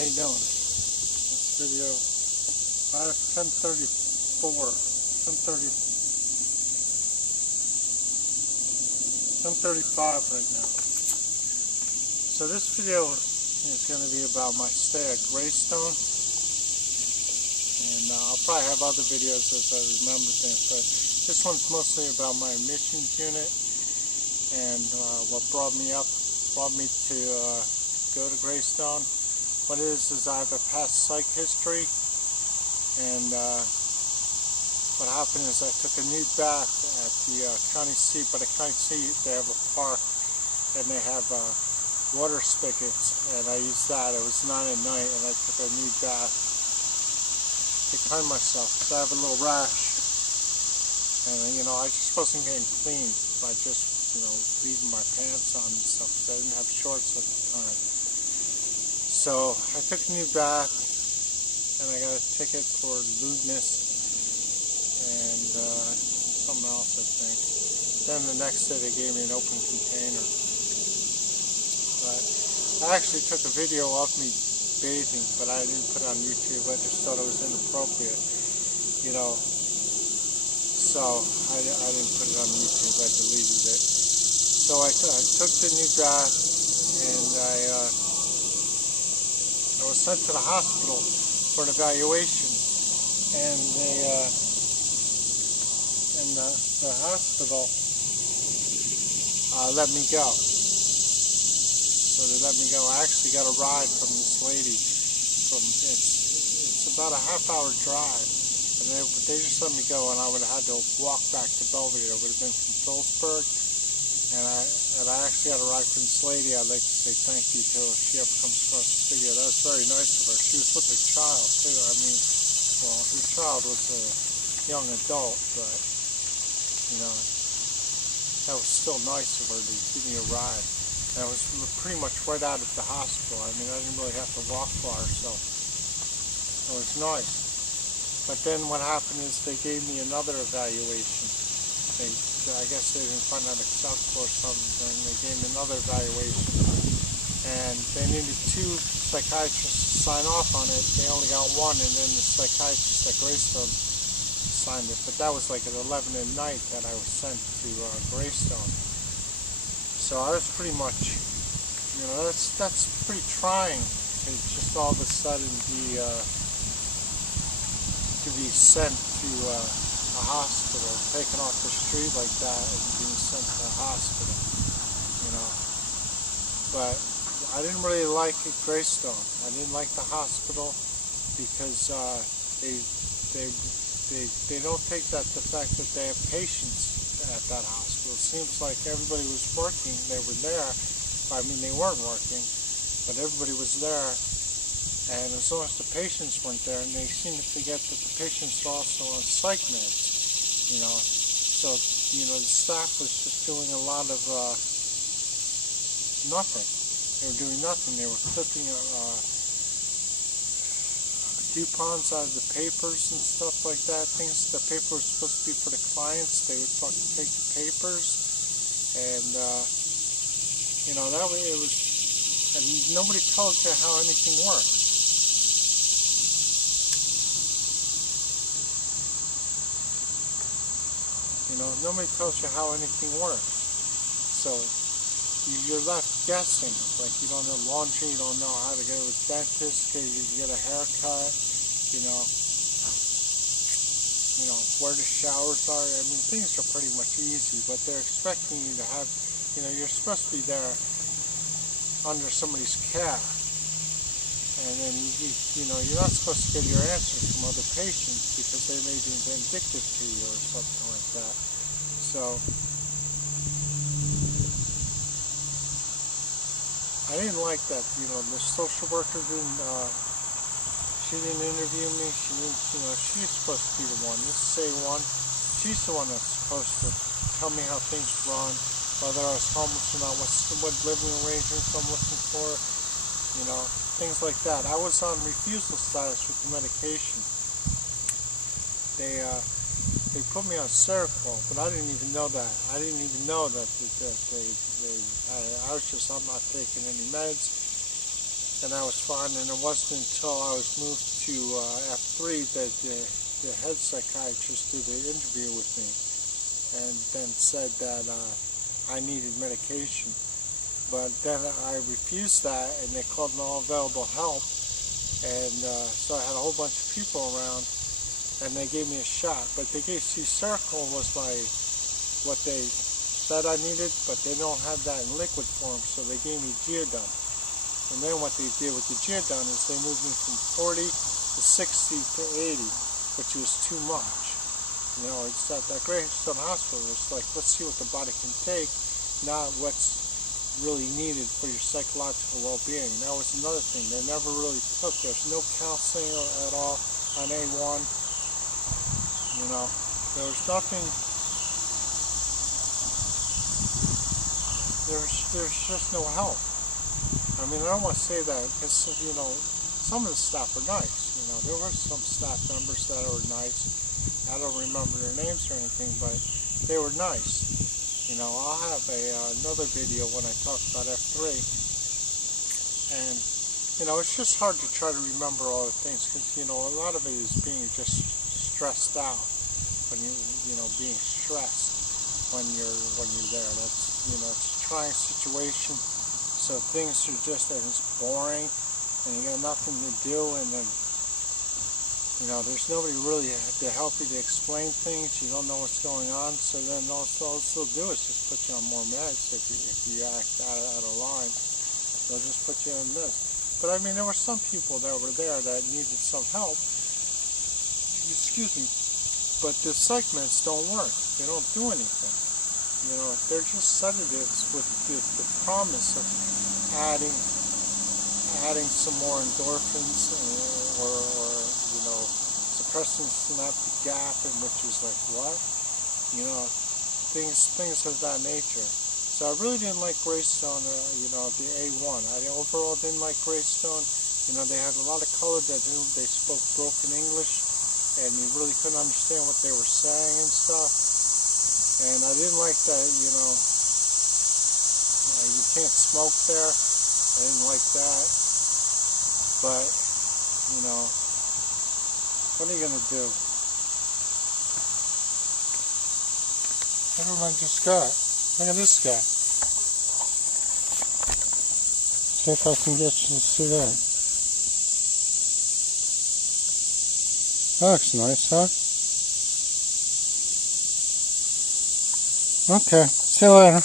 How you doing? This video, it's 10:34, 10:35 right now. So this video is going to be about my stay at Greystone, and I'll probably have other videos as I remember things, but this one's mostly about my admissions unit and what brought me to go to Greystone. What it is I have a past psych history, and what happened is I took a nude bath at the county seat. By the county seat, they have a park, and they have water spigots, and I used that. It was 9 at night, and I took a nude bath to clean myself, because I have a little rash, and I just wasn't getting clean by just leaving my pants on and stuff, because I didn't have shorts at the time. So I took a nude bath, and I got a ticket for lewdness and something else, I think. Then the next day they gave me an open container. But I actually took a video of me bathing, but I didn't put it on YouTube. I just thought it was inappropriate, so I didn't put it on YouTube. I deleted it. So I took the nude bath, and I was sent to the hospital for an evaluation, and the hospital let me go. So they let me go. I actually got a ride from this lady. It's about a half-hour drive, and they just let me go, and I would have had to walk back to Belvedere. It would have been from Phillipsburg. And I actually got a ride from this lady. I'd like to say thank you to her if she ever comes across this video. That was very nice of her. She was with her child too. I mean, well, her child was a young adult, but that was still nice of her to give me a ride. And I was pretty much right out of the hospital. I mean, I didn't really have to walk far, so it was nice. But then what happened is they gave me another evaluation. I guess they didn't find that acceptable or something, and they gave me another evaluation, and they needed 2 psychiatrists to sign off on it. They only got one, and then the psychiatrist at Greystone signed it. But that was like at 11 at night that I was sent to Greystone. So I was pretty much, that's pretty trying to just all of a sudden be sent to a hospital, taken off the street like that and being sent to the hospital, But I didn't really like Greystone. I didn't like the hospital because they don't take the fact that they have patients at that hospital. It seems like everybody was working. They were there. I mean, they weren't working, but everybody was there. And as long as the patients weren't there, and they seem to forget that the patients are also on psych meds, So, the staff was just doing a lot of nothing. They were doing nothing. They were clipping coupons out of the papers and stuff like that. The paper was supposed to be for the clients. They would take the papers, and that way it was. And nobody tells you how anything works. Nobody tells you how anything works. So you're left guessing. Like, you don't know laundry, you don't know how to go to a dentist, you get a haircut, where the showers are. I mean, things are pretty much easy, but they're expecting you to have, you're supposed to be there under somebody's care. And then, you're not supposed to get your answers from other patients because they may be vindictive to you or something like that. So, I didn't like that, the social worker she didn't interview me. She's supposed to be the one. This is A1. She's the one that's supposed to tell me how things run, whether I was homeless or not, what living arrangements I'm looking for, things like that. I was on refusal status with the medication. They put me on Seroquel, but I didn't even know that. I didn't even know that I was just, I'm not taking any meds. and I was fine. And it wasn't until I was moved to F3 that the head psychiatrist did an interview with me, and then said that I needed medication. But then I refused that, and they called an all available help, and so I had a whole bunch of people around, and they gave me a shot. But they gave C-Circle was what they said I needed, but they don't have that in liquid form, so they gave me Geodone. And then what they did with the Geodone is they moved me from 40 to 60 to 80, which was too much. You know, it's at that Greystone Hospital. It's like, let's see what the body can take, not what's really needed for your psychological well-being. That was another thing they never really took. There's no counseling at all on A1. You know, there was nothing. There's just no help. I mean, I don't want to say that because, you know, some of the staff are nice. You know, there were some staff members that were nice. I don't remember their names or anything, but they were nice. You know, I'll have another video when I talk about F3, and, you know, it's just hard to try to remember all the things because, you know, a lot of it is being just stressed out, when you know, being stressed when you're there. That's, you know, it's a trying situation, so things are just, and it's boring, and you got nothing to do, and then, you know, there's nobody really to help you to explain things. You don't know what's going on, so then all they'll do is just put you on more meds if you act out of line. They'll just put you on this. But I mean, there were some people that were there that needed some help. Excuse me. But the psych meds don't work. They don't do anything. You know, they're just sedatives with the promise of adding some more endorphins or you know, suppressing synaptic gap, and which is like what? You know, things of that nature. So I really didn't like Greystone, you know, the A1. I overall didn't like Greystone. You know, they had a lot of color that they spoke broken English, and you really couldn't understand what they were saying and stuff. And I didn't like that, you know, you can't smoke there. I didn't like that. But, you know, what are you going to do? Look at what I just got. Look at this guy. See if I can get you to see that. That looks nice, huh? Okay, see you later.